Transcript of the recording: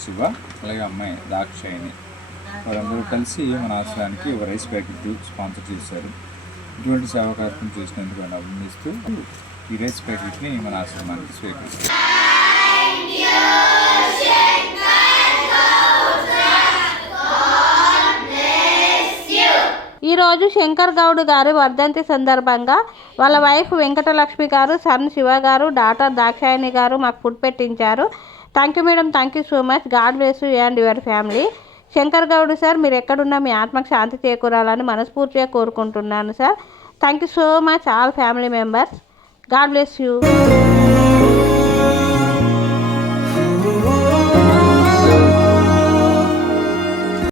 శివ, అలాగే అమ్మాయి దాక్షాయిని, వాళ్ళందరూ కలిసి మన ఆశ్రయానికి ఒక రైస్ ప్యాకెట్ స్పాన్సర్ చేశారు. ఇటువంటి సేవా కార్యక్రమం చేసినందుకు అభినందిస్తూ ఈ రైస్ ప్యాకెట్ని మన ఆశ్రమానికి స్వీకరిస్తారు. ఈరోజు శంకర్ గౌడ్ గారి వర్ధంతి సందర్భంగా వాళ్ళ వైఫ్ వెంకటలక్ష్మి గారు, సన్ శివ గారు, డాటర్ దాక్షాయణి గారు మాకు ఫుడ్ పెట్టించారు. Thank you madam, thank you so much. God bless you and your family. Shankar Goud sir, మీరు ఎక్కడున్నా మీ ఆత్మకు శాంతి చేకూరాలని మనస్ఫూర్తిగా కోరుకుంటున్నాను sir. Thank you so much all family members. God bless you.